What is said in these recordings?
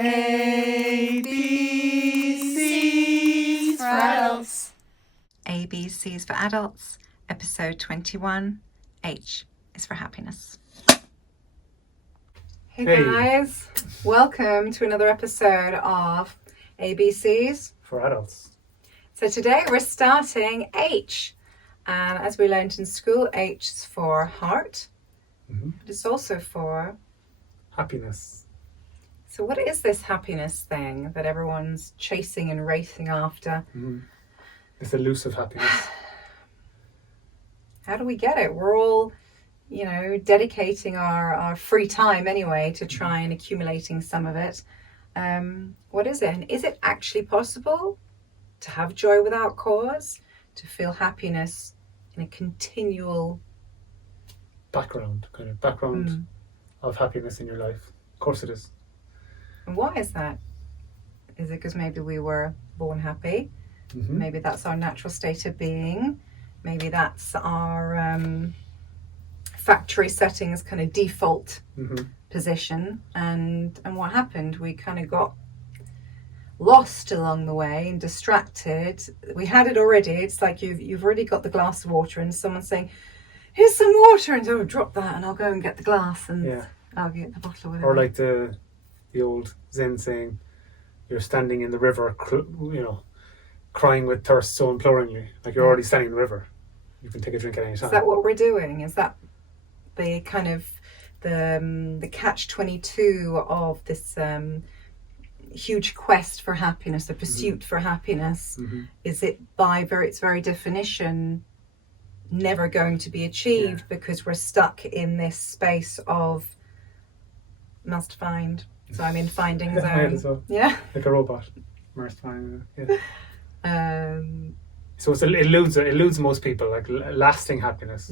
ABCs for adults. ABCs for adults, episode 21. H is for happiness. Hey guys, welcome to another episode of ABCs for adults. So today we're starting H, and as we learned in school, H is for heart, but it's also for happiness. So what is this happiness thing that everyone's chasing and racing after? This elusive happiness. How do we get it? We're all, dedicating our free time anyway to try and accumulating some of it. What is it? And is it actually possible to have joy without cause? To feel happiness in a continual background of happiness in your life? Of course it is. And why is that? Is it because maybe we were born happy? Maybe that's our natural state of being. Maybe that's our factory settings kind of default position. And what happened? We kind of got lost along the way and distracted. We had it already. It's like you've already got the glass of water and someone's saying, here's some water, and so drop that and I'll go and get the glass and I'll get the bottle or whatever. Or like the old Zen saying, you're standing in the river, crying with thirst so imploringly, like you're already standing in the river. You can take a drink at any time. Is that what we're doing? Is that the kind of the catch-22 of this huge quest for happiness, the pursuit for happiness? Is it by its very definition never going to be achieved because we're stuck in this space of must find? So I'm in finding zone. Yeah. Like a robot. Must find. Yeah. So it eludes most people, like lasting happiness.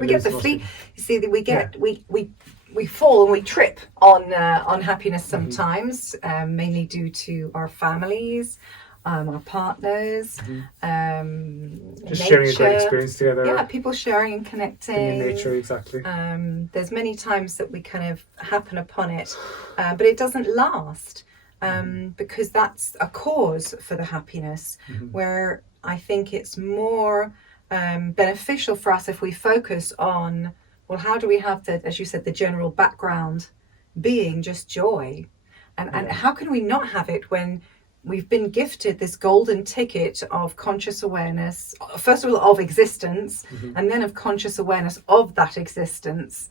We get the fleet. You see, we get we fall and we trip on happiness sometimes, mainly due to our families, our partners, just sharing a great experience together. Yeah, people sharing and connecting. In nature, exactly. There's many times that we kind of happen upon it, but it doesn't last. Because that's a cause for the happiness, where I think it's more beneficial for us if we focus on, well, how do we have as you said, the general background being just joy, and how can we not have it when we've been gifted this golden ticket of conscious awareness, first of all of existence, and then of conscious awareness of that existence.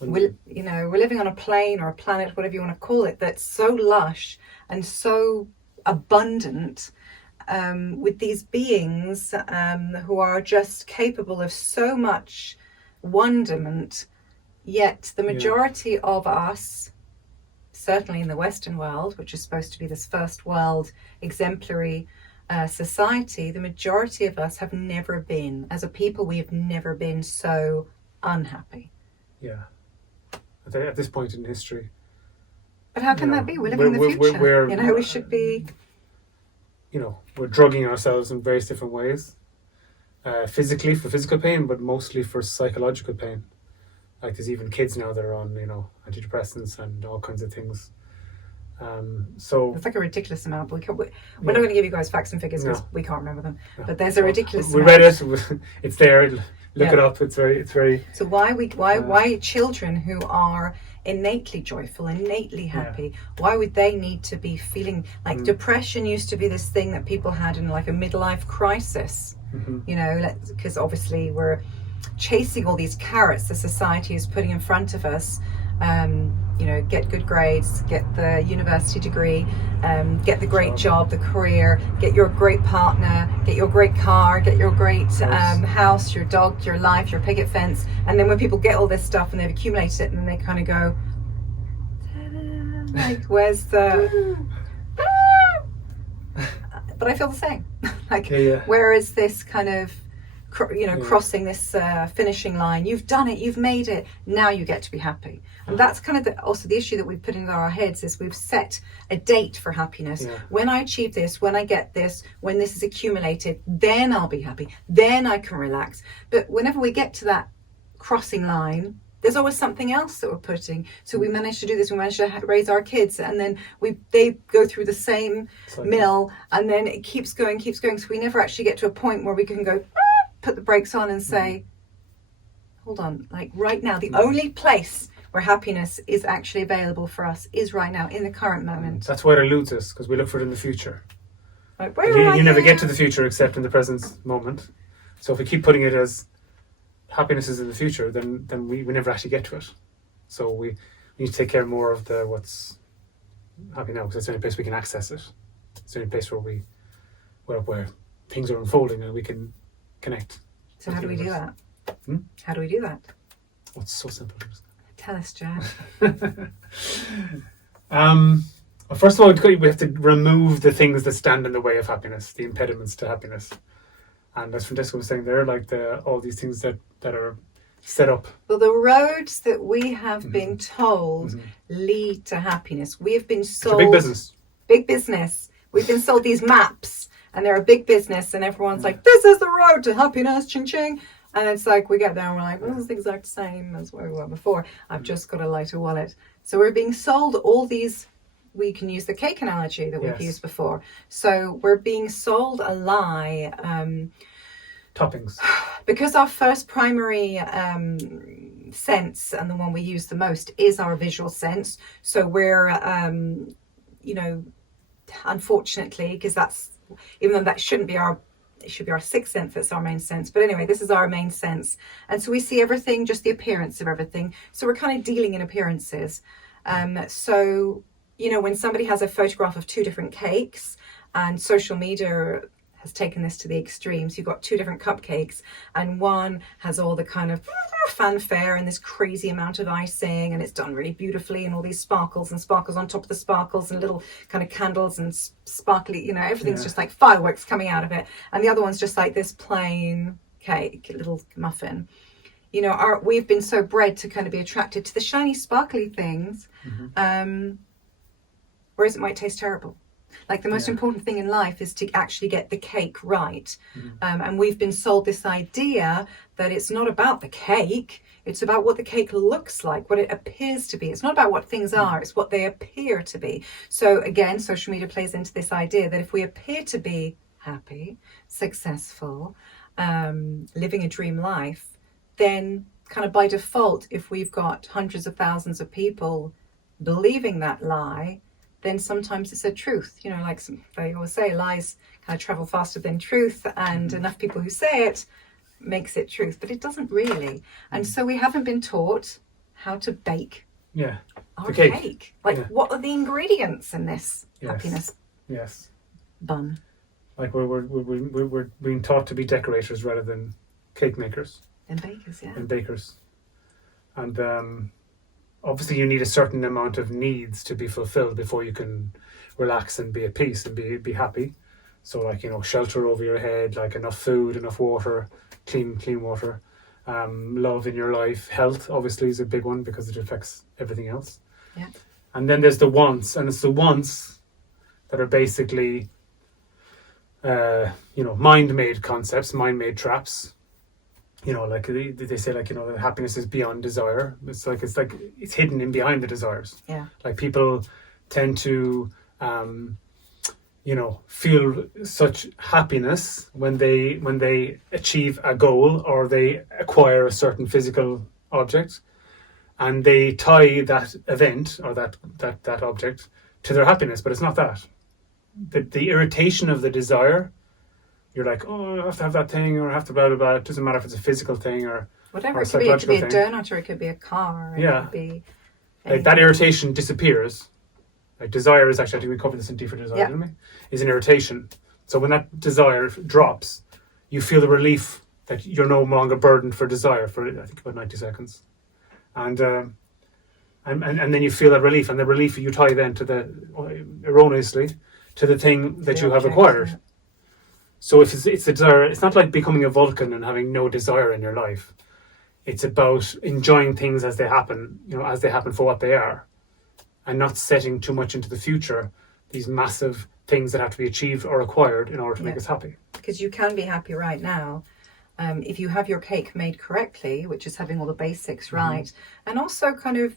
We're living on a plane or a planet, whatever you want to call it, that's so lush and so abundant, with these beings who are just capable of so much wonderment. Yet the majority of us, certainly in the Western world, which is supposed to be this first world exemplary society, the majority of us have never been, as a people, we have never been so unhappy. Yeah. At this point in history. But how can that be? We're living in the future. We should be... we're drugging ourselves in various different ways. Physically, for physical pain, but mostly for psychological pain. Like there's even kids now that are on, antidepressants and all kinds of things. So it's like a ridiculous amount. We're not going to give you guys facts and figures because we can't remember them. No. But there's a ridiculous amount. We read it. It's there. Look it up. It's very. So why children who are innately joyful, innately happy, why would they need to be feeling like depression used to be this thing that people had in like a midlife crisis? Because obviously we're chasing all these carrots the society is putting in front of us. Get good grades, get the university degree, get the great job, the career, get your great partner, get your great car, get your great house, your dog, your life, your picket fence. And then when people get all this stuff and they've accumulated it, and then they kind of go, ta-da, like, where's the... But I feel the same. Where is this kind of... crossing this finishing line? You've done it, you've made it, now you get to be happy. And that's kind of also the issue that we've put into our heads, is we've set a date for happiness. When I achieve this, when I get this, when this is accumulated, then I'll be happy, then I can relax. But whenever we get to that crossing line, there's always something else that we're putting. So we managed to do this, we managed to raise our kids, and then they go through the same mill, and then it keeps going. So we never actually get to a point where we can go, put the brakes on and say, hold on, like right now, the only place where happiness is actually available for us is right now, in the current moment. That's why it eludes us, because we look for it in the future. Like, you never get to the future except in the present moment. So if we keep putting it as happiness is in the future, then we never actually get to it. So we need to take care more of the what's happy now, because it's the only place we can access it. It's the only place where things are unfolding and we can connect. So how do we do that? How do we do that? Oh, it's so simple. Tell us, Jack. Well, first of all, we have to remove the things that stand in the way of happiness, the impediments to happiness. And as Francesca was saying there, like all these things that are set up. Well, the roads that we have been told lead to happiness. We have been sold... It's a big business. Big business. We've been sold these maps, and they're a big business, and everyone's like, this is the road to happiness, ching ching. And it's like, we get there and we're like, well, this is the exact same as where we were before. I've just got a lighter wallet. So we're being sold all these... We can use the cake analogy that we've used before. So we're being sold a lie. Toppings. Because our first primary sense, and the one we use the most, is our visual sense. So we're, unfortunately, because that's, even though that shouldn't be it should be our sixth sense, that's our main sense. But anyway, this is our main sense. And so we see everything, just the appearance of everything. So we're kind of dealing in appearances. So, when somebody has a photograph of two different cakes, and social media has taken this to the extremes. You've got two different cupcakes, and one has all the kind of fanfare and this crazy amount of icing, and it's done really beautifully, and all these sparkles and sparkles on top of the sparkles, and little kind of candles and sparkly, everything's just like fireworks coming out of it. And the other one's just like this plain cake, little muffin. We've been so bred to kind of be attracted to the shiny, sparkly things, whereas it might taste terrible. Like the most important thing in life is to actually get the cake right. And we've been sold this idea that it's not about the cake, it's about what the cake looks like, what it appears to be. It's not about what things are, it's what they appear to be. So again, social media plays into this idea that if we appear to be happy, successful, living a dream life, then kind of by default, if we've got hundreds of thousands of people believing that lie, then sometimes it's a truth. Like they always say, lies kind of travel faster than truth, and enough people who say it makes it truth, but it doesn't really. And so we haven't been taught how to bake our cake. Like, what are the ingredients in this happiness bun? Like we're being taught to be decorators rather than cake makers. And bakers, And bakers. And obviously you need a certain amount of needs to be fulfilled before you can relax and be at peace and be happy. So like, shelter over your head, like enough food, enough water, clean water, love in your life, health obviously is a big one because it affects everything else. Yeah. And then there's the wants, and it's the wants that are basically, mind-made concepts, mind-made traps. Like they say, like, that happiness is beyond desire. It's hidden in behind the desires. Yeah. Like people tend to, feel such happiness when they achieve a goal or they acquire a certain physical object, and they tie that event or that object to their happiness. But it's not that. The irritation of the desire. You're like, I have to have that thing, or I have to blah, blah, blah. It doesn't matter if it's a physical thing or whatever. Or it could be a donut, or it could be a car. It could be like that irritation disappears. Like desire is actually, I think we covered this in deeper desire, didn't we? Is an irritation. So when that desire drops, you feel the relief that you're no longer burdened for desire for, I think, about 90 seconds. And then you feel that relief, and the relief you tie then to erroneously to the thing that you have acquired. So if it's a desire, it's not like becoming a Vulcan and having no desire in your life. It's about enjoying things as they happen, as they happen for what they are, and not setting too much into the future, these massive things that have to be achieved or acquired in order to make us happy. Because you can be happy right now, if you have your cake made correctly, which is having all the basics right, and also kind of,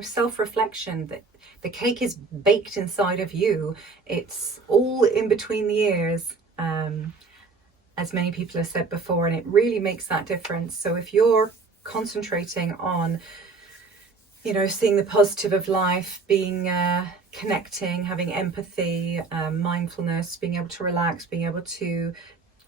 self-reflection that the cake is baked inside of you. It's all in between the ears, as many people have said before, and it really makes that difference. So if you're concentrating on, seeing the positive of life, being connecting, having empathy, mindfulness, being able to relax, being able to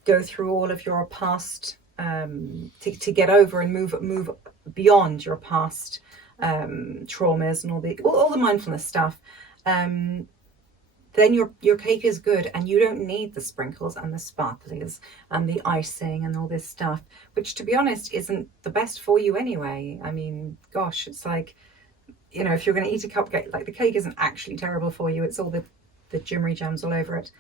go through all of your past, to get over and move beyond your past traumas and all the mindfulness stuff, then your cake is good, and you don't need the sprinkles and the sparklies and the icing and all this stuff, which, to be honest, isn't the best for you anyway. I mean, gosh, it's like, if you're going to eat a cupcake, like, the cake isn't actually terrible for you. It's all the jimmery jams all over it.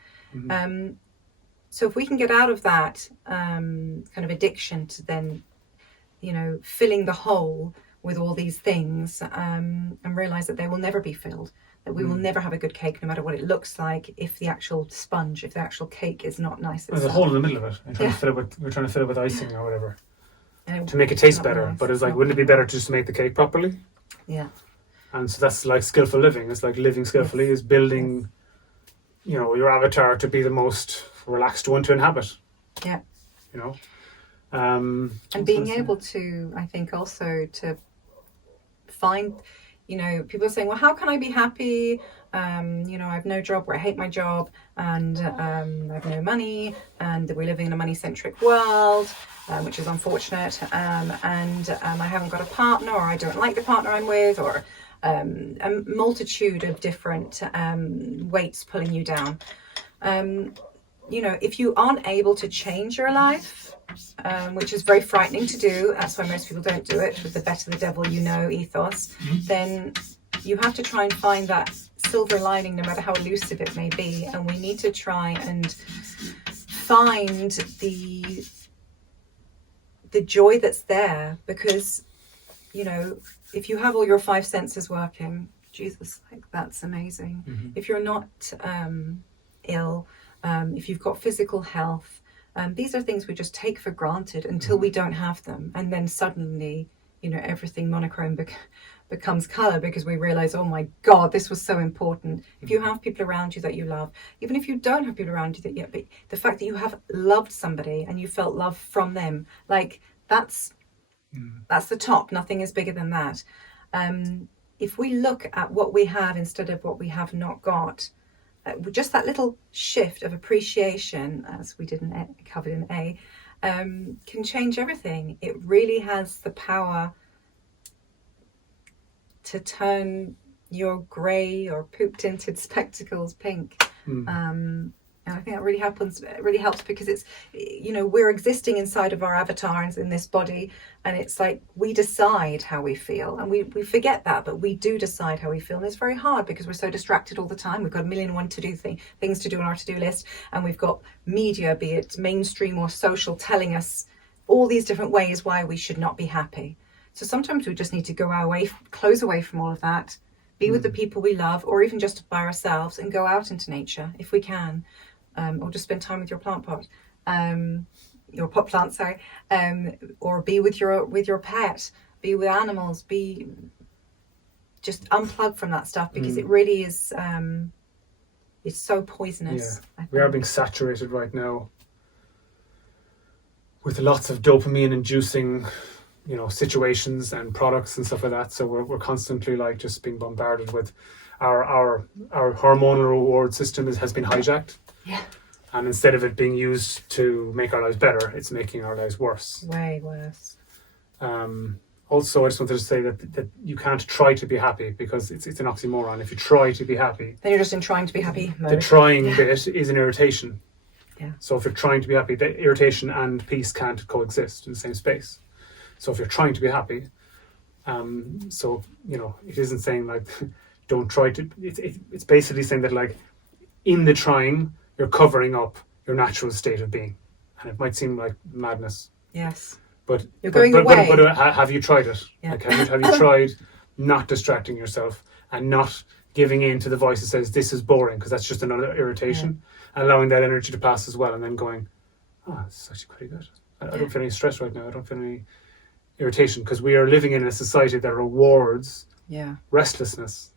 So if we can get out of that kind of addiction to then, filling the hole with all these things, and realize that they will never be filled, that we will never have a good cake, no matter what it looks like, if the actual cake is not nice itself. There's a hole in the middle of it. We're trying to fill it with icing or whatever to make it taste better. Nice. But it's like, wouldn't it be better to just make the cake properly? Yeah. And so that's like skillful living. It's like living skillfully is building, your avatar to be the most relaxed one to inhabit. Yeah. And being able to, I think, also to find, people are saying, well, how can I be happy? I have no job, or I hate my job, and I have no money, and we're living in a money-centric world, which is unfortunate, and I haven't got a partner, or I don't like the partner I'm with, or a multitude of different weights pulling you down. If you aren't able to change your life, which is very frightening to do, that's why most people don't do it, with the better the devil you know ethos, then you have to try and find that silver lining, no matter how elusive it may be. And we need to try and find the joy that's there, because, if you have all your five senses working, Jesus, like, that's amazing. If you're not ill, if you've got physical health, these are things we just take for granted until we don't have them, and then suddenly, everything monochrome becomes color, because we realize, oh my God, this was so important. If you have people around you that you love, even if you don't have people around you that yet, but the fact that you have loved somebody and you felt love from them, like, that's the top. Nothing is bigger than that. If we look at what we have instead of what we have not got, just that little shift of appreciation, as we covered in A, can change everything. It really has the power to turn your grey or poop-tinted spectacles pink. And I think that really helps, because it's, we're existing inside of our avatars in this body, and it's like we decide how we feel, and we forget that, but we do decide how we feel, and it's very hard because we're so distracted all the time. We've got a million and one things to do on our to-do list, and we've got media, be it mainstream or social, telling us all these different ways why we should not be happy. So sometimes we just need to close away from all of that, be with the people we love, or even just by ourselves, and go out into nature if we can. Or just spend time with your plant pot, your pot plant, sorry, or be with your pet, be with animals, just unplug from that stuff, because it really is, it's so poisonous. Yeah. We are being saturated right now with lots of dopamine inducing, situations and products and stuff like that. So we're constantly like just being bombarded with our hormonal reward system has been hijacked. Yeah. And instead of it being used to make our lives better, it's making our lives worse. Way worse. Also, I just wanted to say that you can't try to be happy, because it's an oxymoron. If you try to be happy, then you're just in trying to be happy mode. The trying bit is an irritation. Yeah. So if you're trying to be happy, the irritation and peace can't coexist in the same space. So if you're trying to be happy, it isn't saying like don't try to. It's basically saying that, like, in the trying, you're covering up your natural state of being, and it might seem like madness. Yes. But you're going away. But have you tried it? Yeah. Like, have you tried not distracting yourself and not giving in to the voice that says this is boring, because that's just another irritation, and allowing that energy to pass as well, and then going, this is actually pretty good. I don't feel any stress right now. I don't feel any irritation, because we are living in a society that rewards restlessness.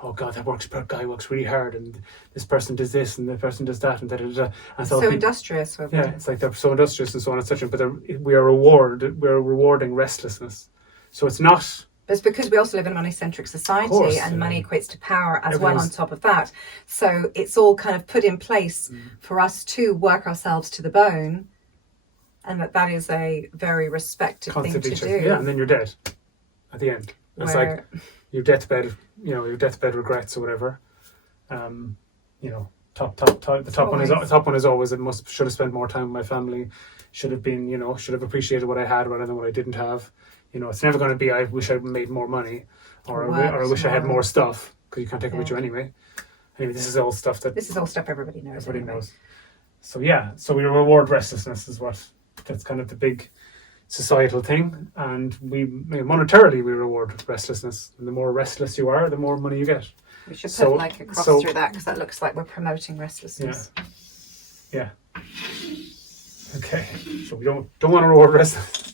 Oh God, that guy works really hard, and this person does this, and the person does that, and da da da. And so industrious. Yeah, it's like they're so industrious and so on and such. But we're rewarding restlessness. So it's not. But it's because we also live in a money-centric society, and money equates to power as well on top of that. So it's all kind of put in place for us to work ourselves to the bone, and that is a very respected thing to do. Yeah, and then you're dead at the end. It's like your deathbed, your deathbed regrets or whatever. The top one is always should have spent more time with my family, should have appreciated what I had rather than what I didn't have. It's never going to be I wish I made more money or I wish I had more stuff, because you can't take it with you anyway. Anyway, this is all stuff everybody knows. Everybody knows. So we reward restlessness that's kind of the big societal thing, and monetarily we reward restlessness, and the more restless you are, the more money you get. We should put a cross through that, because that looks like we're promoting restlessness. Yeah. Okay. So we don't want to reward restlessness.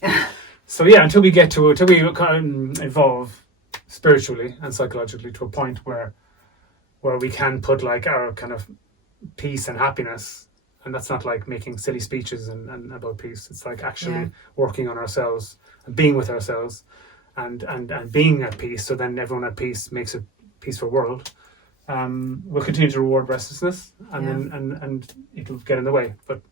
So until we kind of evolve spiritually and psychologically to a point where we can put like our kind of peace and happiness. And that's not like making silly speeches and about peace. It's like actually working on ourselves and being with ourselves and being at peace. So then everyone at peace makes a peaceful world. We'll continue to reward restlessness, and it'll get in the way. But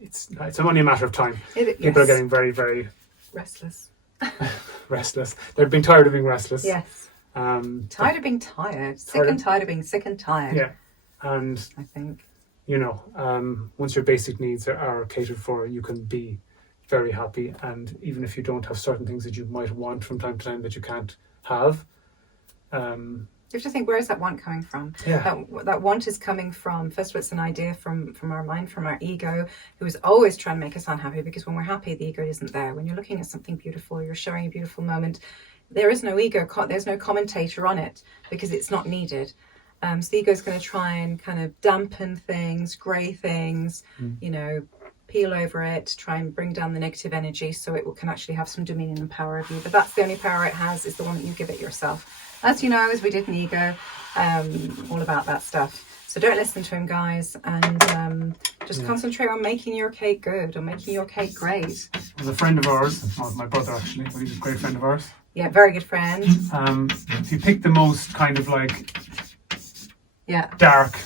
it's only a matter of time. People are getting very, very restless. Restless. They're being tired of being restless. Yes. Tired of being tired. Sick and tired of being sick and tired. Yeah. And I think. Once your basic needs are catered for, you can be very happy. And even if you don't have certain things that you might want from time to time that you can't have, you have to think, where is that want coming from? Yeah. That want is coming from, first of all, it's an idea from our mind, from our ego, who is always trying to make us unhappy, because when we're happy, the ego isn't there. When you're looking at something beautiful, you're sharing a beautiful moment, there is no ego, there's no commentator on it, because it's not needed. So the ego is going to try and kind of dampen things, grey things, peel over it, try and bring down the negative energy so it can actually have some dominion and power over you. But that's the only power it has, is the one that you give it yourself. As you know, as we did in Ego, all about that stuff. So don't listen to him, guys, and just concentrate on making your cake good, or making your cake great. There's a friend of ours, my brother actually, but he's a great friend of ours. Yeah, very good friend. If you pick the most kind of like dark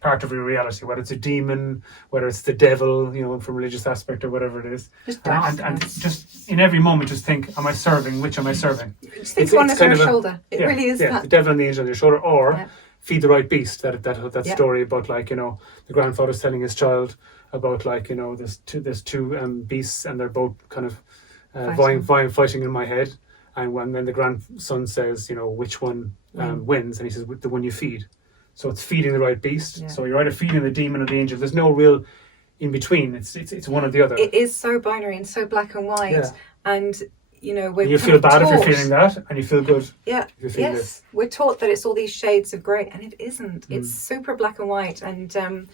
part of your reality, whether it's a demon, whether it's the devil, from religious aspect or whatever it is, just and just in every moment just think, am I serving? Which am I serving? Just think one on your shoulder. It really is that. The devil and the angel on your shoulder, or feed the right beast. That story about the grandfather's telling his child about there's two beasts, and they're both kind of fighting in my head. And when the grandson says, which one wins, and he says, the one you feed. So it's feeding the right beast. Yeah. So you're either feeding the demon or the angel. There's no real in between. It's one or the other. It is so binary and so black and white. Yeah. And when you feel bad if you're feeling that, and you feel good. Yeah. If you feel this. We're taught that it's all these shades of grey, and it isn't. It's super black and white. And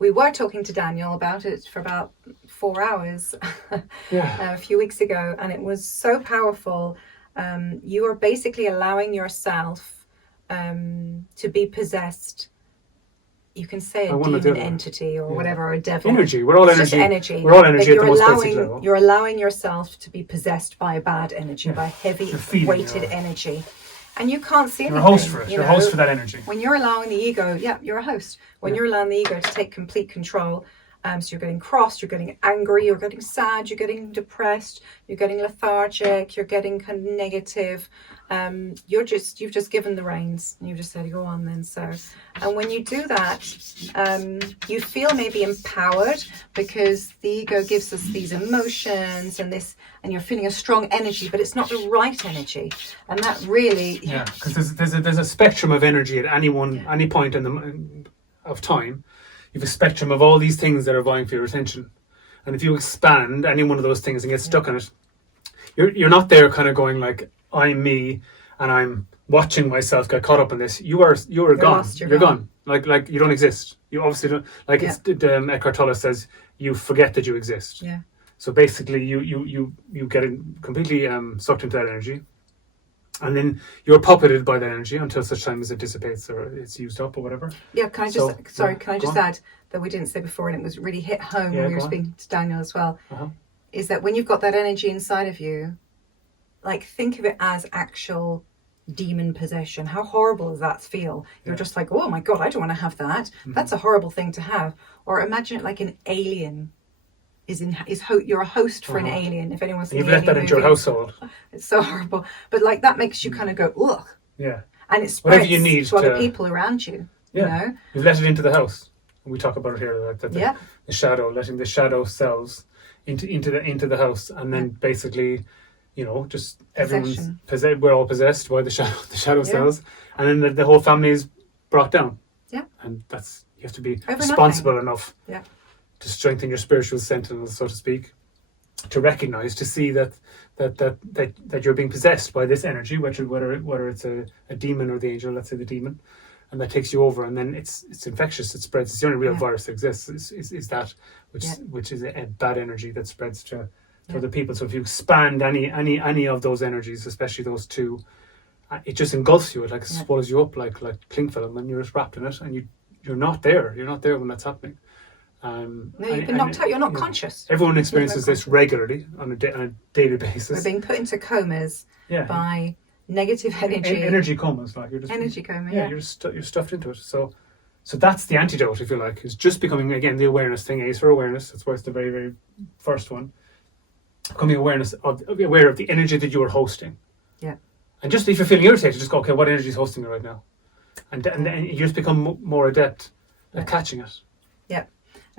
we were talking to Daniel about it for about 4 hours a few weeks ago, and it was so powerful. You are basically allowing yourself to be possessed. You can say a demon entity or whatever, or a devil. Energy. We're all energy. Just energy. We're all energy at the most basic level. You're allowing yourself to be possessed by a bad energy, by heavy weighted energy. And you can't see anything. You're a host for it. You're a host for that energy. When you're allowing the ego, you're a host. When you're allowing the ego to take complete control, so you're getting cross, you're getting angry, you're getting sad, you're getting depressed, you're getting lethargic, you're getting kind of negative. You've just given the reins, and you've just said, go on then, sir. And when you do that, you feel maybe empowered, because the ego gives us these emotions and you're feeling a strong energy, but it's not the right energy. And that really... Yeah, because there's a spectrum of energy at any point of time. You have a spectrum of all these things that are vying for your attention. And if you expand any one of those things and get stuck in it, you're not there kind of going like, I'm me and I'm watching myself get caught up in this. You're gone. You're gone. Like you don't exist. You obviously don't, like it's Eckhart Tolle says, you forget that you exist. Yeah. So basically you get completely sucked into that energy, and then you're puppeted by that energy until such time as it dissipates or it's used up or whatever. Yeah, can I just add that we didn't say before, and it was really hit home when we were speaking to Daniel as well, is that when you've got that energy inside of you, like think of it as actual demon possession. How horrible does that feel? You're just like, oh my God, I don't want to have that. That's a horrible thing to have. Or imagine it like an alien you're a host for an alien. If anyone's seen you've let that movie, into your household. It's so horrible. But like that makes you kind of go, ugh. Yeah. And it spreads whatever you need to other people around you. Yeah. You know? You've let it into the house. We talk about it here, like the shadow, letting the shadow cells into the house, and then basically, just everyone's we're all possessed by the shadow cells, and then the whole family is brought down. Yeah. And you have to be responsible enough. Yeah. To strengthen your spiritual sentinels, so to speak, to recognize, to see that you're being possessed by this energy, whether it's a demon or the angel, let's say the demon, and that takes you over, and then it's infectious. It spreads. It's the only real virus that exists. Is that which is a bad energy that spreads to other people. So if you expand any of those energies, especially those two, it just engulfs you. It swallows you up like cling film, and you're just wrapped in it, and you're not there. You're not there when that's happening. No, you've been knocked out. You're not conscious. Everyone experiences this regularly on a daily basis. We're being put into comas by negative energy. Energy comas, like you're just energy coma. Yeah, you're stuffed into it. So that's the antidote, if you like. Is just becoming again the awareness thing. A is for awareness. That's why it's the very, very first one. Becoming aware of the energy that you are hosting. Yeah. And just if you're feeling irritated, just go, okay, what energy is hosting me right now? And then you just become more adept at catching it. Yeah.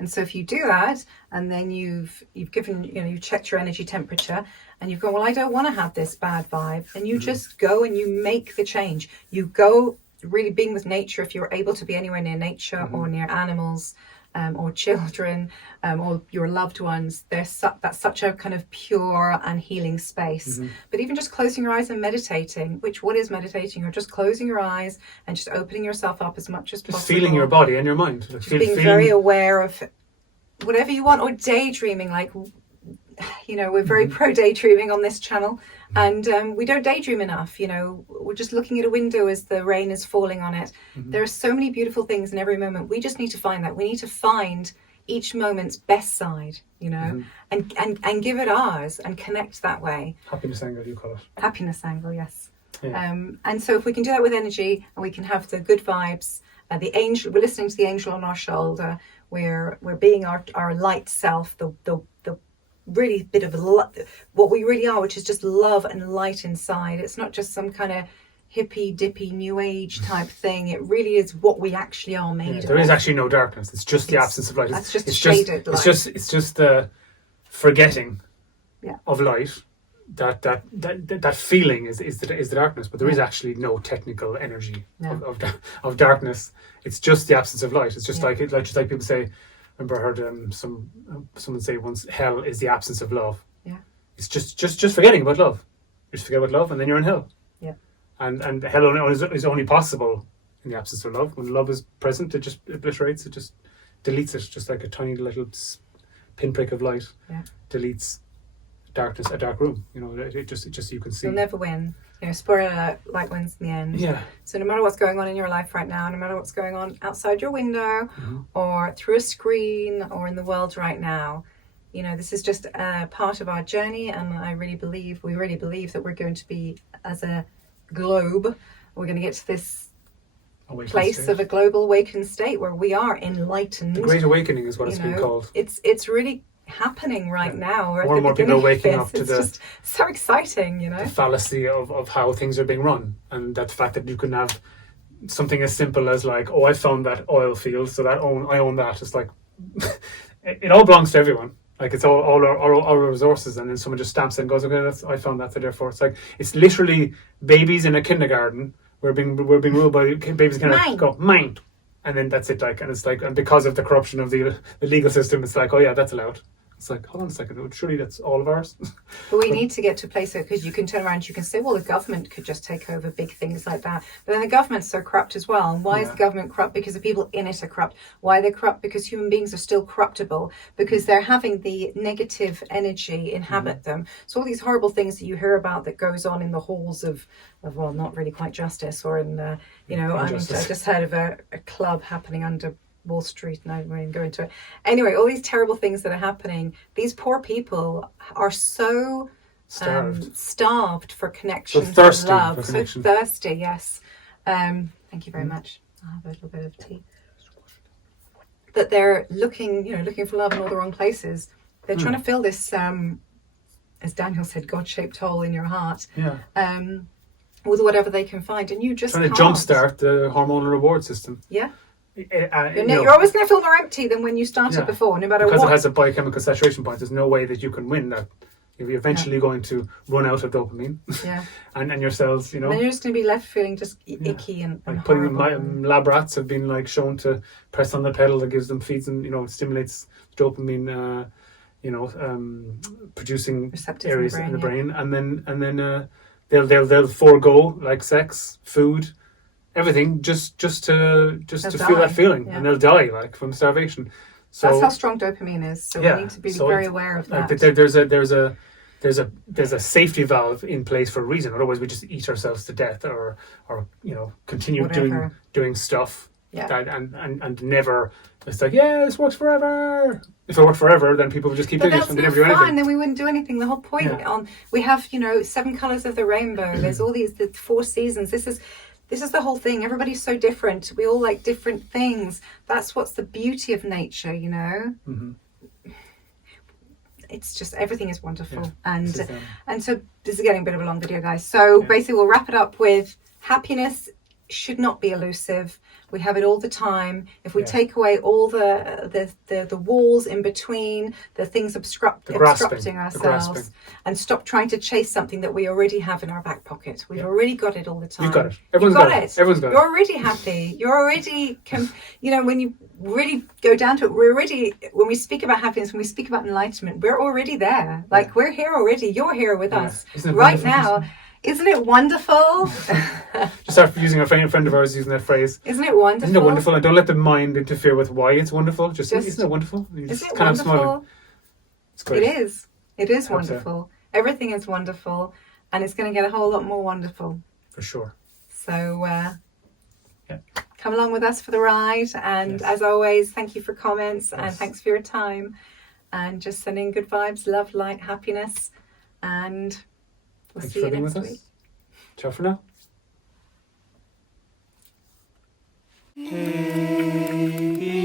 And so if you do that, and then you've given, you've checked your energy temperature, and you've gone, well, I don't want to have this bad vibe, and you just go and you make the change. You go really being with nature. If you're able to be anywhere near nature or near animals, or children, or your loved ones, that's such a kind of pure and healing space. But even just closing your eyes and meditating, what is meditating? You're just closing your eyes and just opening yourself up as much as possible. Just feeling your body and your mind. Just being very aware of whatever you want, or daydreaming. We're very pro daydreaming on this channel, and we don't daydream enough. We're just looking at a window as the rain is falling on it. There are so many beautiful things in every moment. We just need to find that. We need to find each moment's best side, and give it ours and connect that way. Happiness angle, you call it. Happiness angle, yes. Yeah. And so if we can do that with energy, and we can have the good vibes, the angel, we're listening to the angel on our shoulder. We're being our light self, the really bit of what we really are, which is just love and light inside. It's not just some kind of hippy dippy new age type thing. It really is what we actually are made of. There is actually no darkness. It's just the absence of light. That's just shaded light. It's just the forgetting of light. That feeling is the darkness, but there is actually no technical energy of darkness. It's just the absence of light. It's just like people say. Remember, I heard someone say once, hell is the absence of love. Yeah. It's just forgetting about love. You just forget about love, and then you're in hell. Yeah. And hell is only possible in the absence of love. When love is present, it just obliterates. It just deletes it, just like a tiny little pinprick of light. Yeah. Deletes darkness, a dark room. It just you can see. You'll never win. Spoiler alert, light wins in the end. Yeah. So no matter what's going on in your life right now, no matter what's going on outside your window, or through a screen, or in the world right now, this is just a part of our journey. And we really believe that we're going to be, as a globe, we're going to get to this place of a global awakened state where we are enlightened. The Great Awakening is what it's been called. It's really happening right now. More and more people are waking up to it's just so exciting, the fallacy of how things are being run, and that fact that you can have something as simple as like, I found that oil field, so I own that. It's like it all belongs to everyone. Like it's all our resources, and then someone just stamps it and goes, okay, I found that, so therefore it's literally babies in a kindergarten. We're being ruled by babies go mind. And then that's it, and it's and because of the corruption of the legal system, it's like, oh yeah, that's allowed. It's like, hold on a second, surely that's all of ours. But we need to get to a place because you can turn around, you can say, well, the government could just take over big things like that. But then the government's so corrupt as well. And why is the government corrupt? Because the people in it are corrupt. Why they're corrupt? Because human beings are still corruptible, because they're having the negative energy inhabit them. So all these horrible things that you hear about that goes on in the halls of well, not really quite justice, or in, I just heard of a club happening under Wall Street, and I won't go into it. Anyway, all these terrible things that are happening, these poor people are so starved for connection, so thirsty for love, for connection. so thirsty. Yes. Thank you very much. I'll have a little bit of tea. That they're looking for love in all the wrong places. They're trying to fill this, as Daniel said, God-shaped hole in your heart. With whatever they can find, and you just trying can't. to jumpstart the hormonal reward system. Yeah. You're always going to feel more empty than when you started before, no matter what. Because it has a biochemical saturation point. There's no way that you can win that. You're eventually going to run out of dopamine. Yeah. and your cells, And then you're just going to be left feeling just icky and like horrible. lab rats have been like shown to press on the pedal that gives them feeds and stimulates dopamine producing Receptors areas in in the the brain, brain, and then they'll forego like sex, food, everything just to feel that feeling, and they'll die like from starvation. So that's how strong dopamine is. So we need to be very aware of that. Like there's a safety valve in place for a reason. Otherwise, we just eat ourselves to death, or continue doing stuff that and never. It's like, this works forever. If it worked forever, then people would just keep doing it and they never do anything. Then we wouldn't do anything. The whole point we have 7 colors of the rainbow. There's all the 4 seasons. This is the whole thing. Everybody's so different. We all like different things. That's what's the beauty of nature, It's just, everything is wonderful. And so this is getting a bit of a long video, guys. So basically we'll wrap it up with happiness should not be elusive. We have it all the time. If we take away all the walls in between, the things obstructing ourselves, and stop trying to chase something that we already have in our back pocket. We've already got it all the time. You've got it. Everyone's got it. Everyone's got it. You're already happy. You're already, when you really go down to it, when we speak about happiness, when we speak about enlightenment, we're already there. Like we're here already. You're here with us right now. Isn't it wonderful? Just start using a friend of ours using that phrase. Isn't it wonderful? Isn't it wonderful? And don't let the mind interfere with why it's wonderful. Isn't it wonderful? Isn't it wonderful? It's great. It is. It is wonderful. Everything is wonderful, and it's going to get a whole lot more wonderful. For sure. So come along with us for the ride, and as always, thank you for comments and thanks for your time, and just sending good vibes, love, light, happiness, and we'll see you next week. Ciao for now. Take